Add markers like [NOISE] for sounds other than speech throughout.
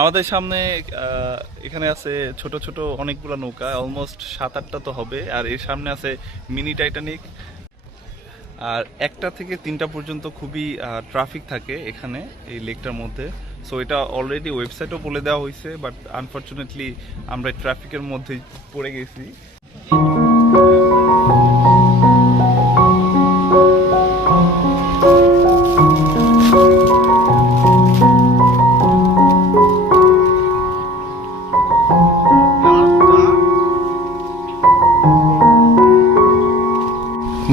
আমাদের সামনে এখানে আছে ছোট ছোট অনেকগুলো নৌকা অলমোস্ট সাত আটটা তো হবে, আর এর সামনে আছে মিনি টাইটানিক আর একটা থেকে তিনটা পর্যন্ত খুবই ট্রাফিক থাকে এখানে, এই লেকটার মধ্যে। সো এটা অলরেডি ওয়েবসাইটও বলে দেওয়া হয়েছে বাট আনফর্চুনেটলি আমরা ট্রাফিকের মধ্যে পড়ে গেছি।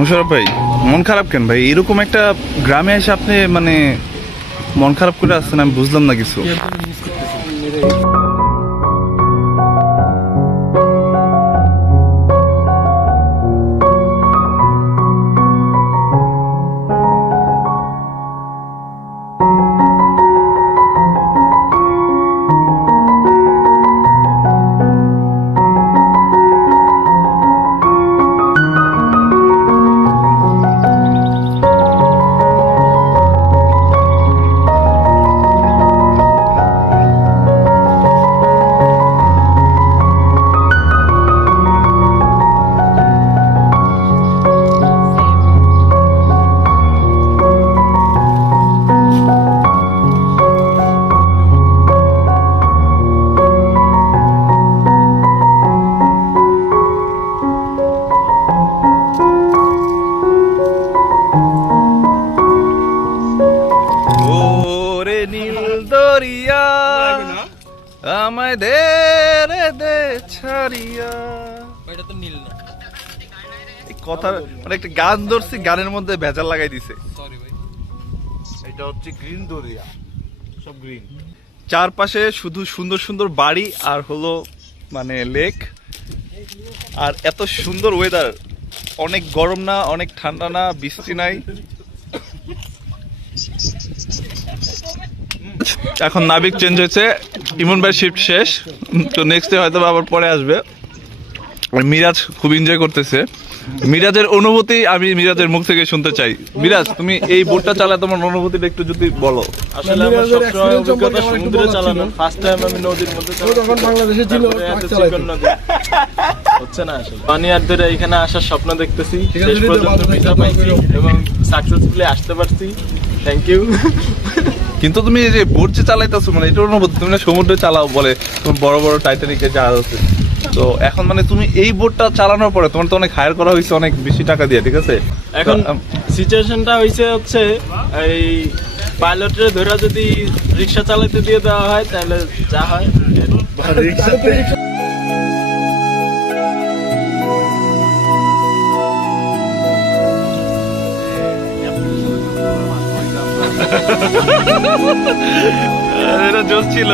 মুশারফ ভাই, মন খারাপ কেন ভাই? এরকম একটা গ্রামে এসে আপনি মানে মন খারাপ করে আসছেন, আমি বুঝলাম না কিছু। দরিয়া আমায় দে রে দে ছাড়িয়া। এটা তো নীল না। এই কথা মানে একটা গান ধরছি গানের মধ্যে ভেজাল লাগাই দিছে। সরি ভাই। এটা হচ্ছে গ্রিন দরিয়া। সব গ্রিন। চারপাশে শুধু সুন্দর সুন্দর বাড়ি আর হলো মানে লেক। আর এত সুন্দর ওয়েদার অনেক গরম না অনেক ঠান্ডা না বৃষ্টি নাই। এখন নাবিক চেঞ্জ হয়েছে ইমন ভাই শিফট শেষ তো নেক্সট ডে হয়তো আবার পরে আসবে। মিরাজ খুব এনজয় করতেছে। মিরাজের অনুভূতি আমি মিরাজের মুখ থেকে শুনতে চাই। মিরাজ তুমি এই বোটটা চালায় তোমার অনুভূতিটা একটু যদি বলো। আসলে আমার সবসময় অভিজ্ঞতা সমুদ্রে চালানো। ফার্স্ট টাইম আমি নদীর মধ্যে তখন বাংলাদেশে ছিল, এত চিকন নদী। হচ্ছে না আসলে। ওয়ান ইয়ার ধরে এখানে আসার স্বপ্ন দেখতেছি। শেষ পর্যন্ত ভিসা পাইছি এবং সাকসেসফুলি আসতে পারছি। থ্যাংক ইউ কিন্তু তুমি এই যে বোট যে চালাইতেছো মানে এটার অনুভূতি তুমি না সমুদ্রে চালাও বলে তোমার বড় বড় টাইটানিকের জাহাজ আছে। তো এখন মানে তুমি এই বোটটা চালানোর পরে তোমার তো অনেক হায়ার করা হয়েছে অনেক বেশি টাকা দিয়ে ঠিক আছে? এখন সিচুয়েশনটা হয়েছে হচ্ছে এই পাইলটের ধরা যদি রিক্সা চালাতে দিয়ে দেওয়া হয় তাহলে যা হয়। ছিল।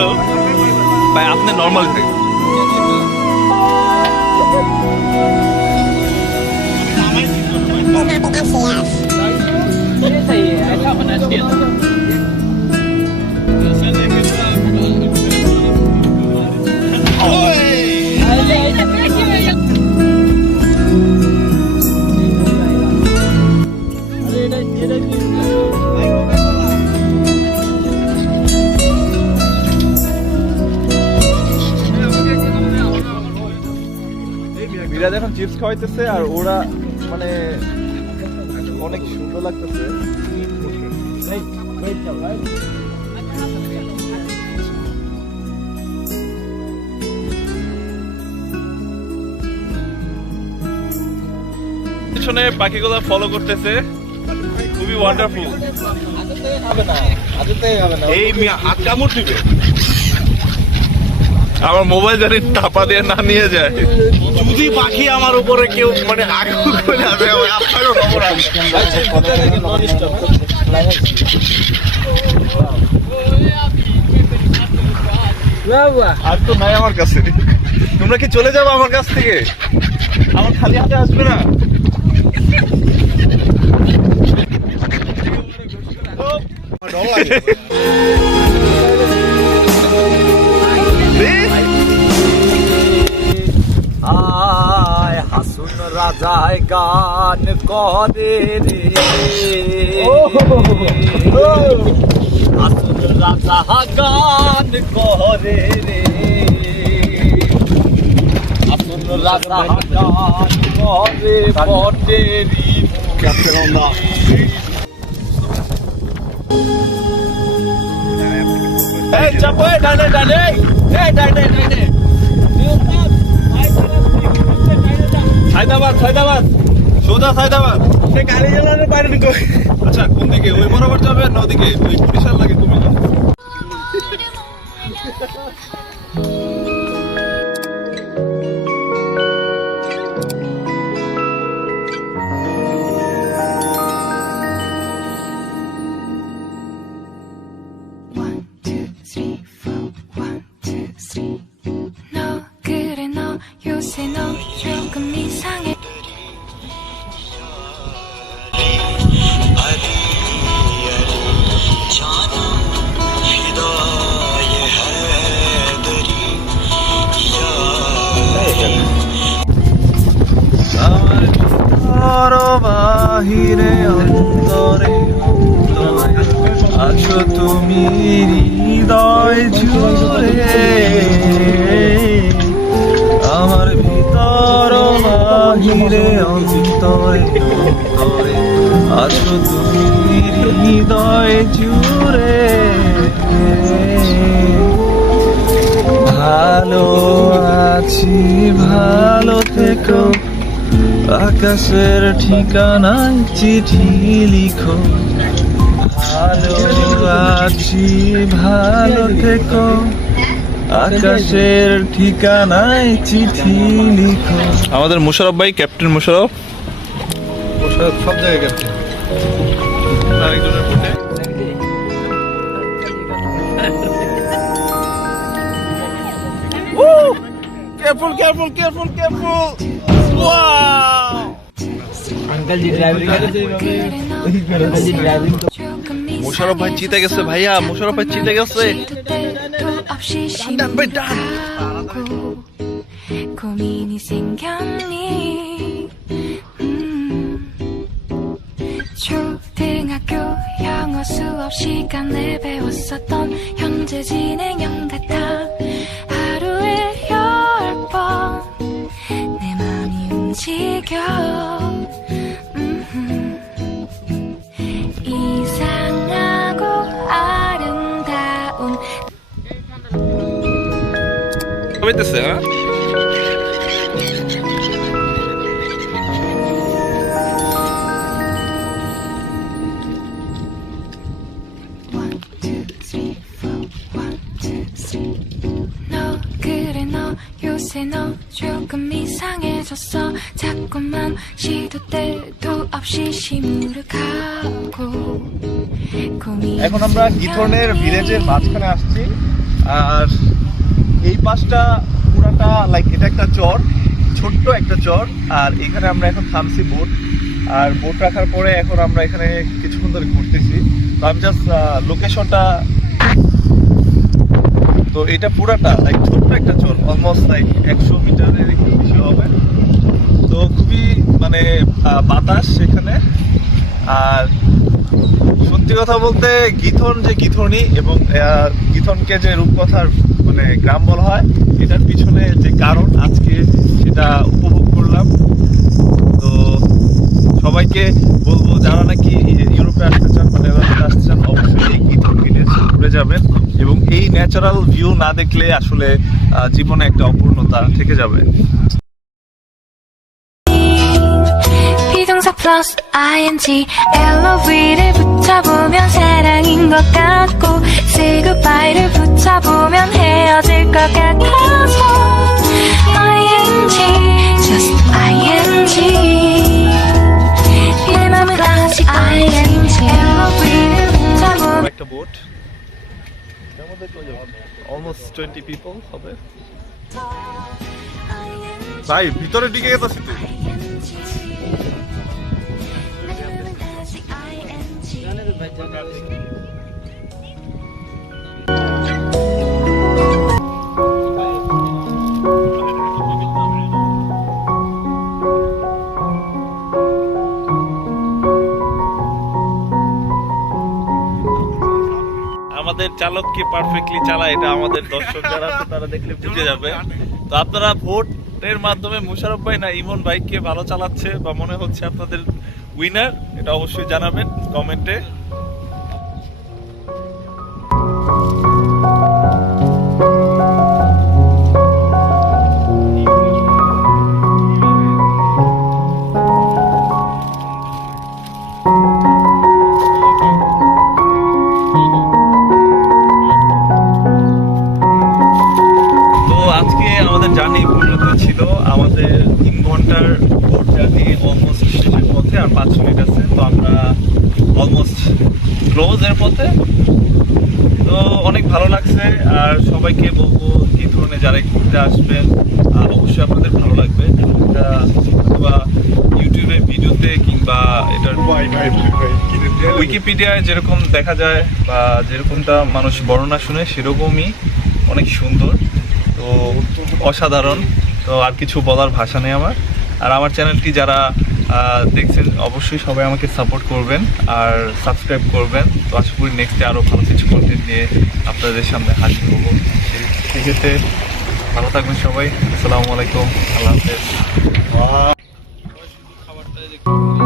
ভাই আপনি নর্মাল থাকেন মিরাজ এখন চিপস খাওয়াইতেছে আর ওরা মানে অনেক সুন্দর লাগতেছে। পিছনে পাখিগুলো ফলো করতেছে। খুবই ওয়ান্ডারফুল এই হাত কামড় দিবে। আমার মোবাইল জানি টাপা দিয়ে না নিয়ে যায়। যদি পাখি আমার উপরে কেউ মানে আগুন করে আসে আপনারও খবর আর তো নাই আমার কাছে। তোমরা কি চলে যাবে আমার কাছ থেকে? আমার খালি হাতে আসবে না। ডর লাগে। রাজায় গান করে রে। হাসুন রাজা গান করে রে। আসুন রাজা গান করে পটেরি ক্যাপ্টেন অন দা এই চাপো ডানে ডানে এই, ডানে ডানে। হায়দ্রাবাদ হায়দ্রাবাদ সোজা সাইদাবাদ সে গাড়ি চালানোর পারেন কই আচ্ছা কোন দিকে? ওই বরাবর যাবে নদীকে? ওই বিশাল লাগে কুমিল্লা। [LAUGHS] 조금 이상해. আমার বাহিরে অন্তরে আছো তুমি হৃদয় জুড়ে তুমি হৃদয় জুড়ে। ভালো আছি ভালো থেকো। আকাশের ঠিকানায় চিঠি লিখো। ভালো আছি ভালো আকাশের ঠিকানায় চিঠি লিখো। আমাদের মুশারফ ভাই ক্যাপ্টেন মুশারফ। মুশারফ সব জায়গায় ক্যাপ্টেন। আরেকজনের ভোটে? ভাই চিতে গেছে ভাইয়া। মুশারফ ভাই জিতে গেছে। 없이 심각하고 고민이 생겼니 음. 초등학교 영어 수업 시간에 배웠었던 현재 진행형 같아 너 그래 너 요새 너 조금 이상해졌어 자꾸만 시도 때도 없이 시무룩하고 고민 এখন আমরা গিথনের ভিলেজের মাঝখানে আসছি আর এই পাশটা পুরাটা লাইক এটা একটা চর, ছোট্ট একটা চর, আর এখানে আমরা এখন থামছি বোট, আর বোট রাখার পরে এখন আমরা এখানে কিছুক্ষণ ধরে ঘুরতেছি। তো আমি জাস্ট লোকেশনটা তো এটা পুরাটা লাইক ছোট্ট একটা চর অলমোস্ট লাইক একশো মিটারের বেশি হবে। তো খুবই মানে বাতাস সেখানে আর সত্যি কথা বলতে গিথন যে গিথনি এবং গিথনকে যে রূপকথার মানে গ্রাম বলা হয় এটার পিছনে যে কারণ আজকে সেটা উপভোগ করলাম তো সবাইকে বলবো যারা নাকি ইউরোপে আসতে চান বা নেদারল্যান্ডে আসতে চান অবশ্যই এই গিথন ভিলেজ ঘুরে যাবেন এবং এই ন্যাচারাল ভিউ না দেখলে আসলে আহ, জীবনে একটা অপূর্ণতা থেকে যাবে 비동사 플러스 ing LOV를 붙여보면 사랑인 것 같고 say goodbye를 붙여보면 헤 look at clouds ing just ing 내 맘은 아직 ing একটা বোট তার মধ্যে অলমোস্ট টোয়েন্টি পিপল হবে ভাই ভিতরে ঢুকে গেছে তুই ভাই আমাদের চালককে পারফেক্টলি চালায়, এটা আমাদের দর্শক যারা আছে তারা দেখলে বুঝে যাবে। তো আপনারা ভোটের মাধ্যমে মুশারফ ভাই না ইমন বাইককে ভালো চালাচ্ছে বা মনে হচ্ছে আপনাদের উইনার এটা অবশ্যই জানাবেন কমেন্টে। ইউটিউবে কিংবা এটার উইকিপিডিয়ায় যেরকম দেখা যায় বা যেরকমটা মানুষ বর্ণনা শুনে সেরকমই অনেক সুন্দর। তো অসাধারণ। তো আর কিছু বলার ভাষা নেই আমার। আর আমার চ্যানেলটি যারা দেখছেন অবশ্যই সবাই আমাকে সাপোর্ট করবেন আর সাবস্ক্রাইব করবেন। তো আশা করি নেক্সটে আরও ভালো কিছু কন্টেন্ট নিয়ে আপনাদের সামনে হাজির হব। সেক্ষেত্রে ভালো থাকবেন সবাই। আসসালামু আলাইকুম। আল্লাহ হাফেজ। Bye.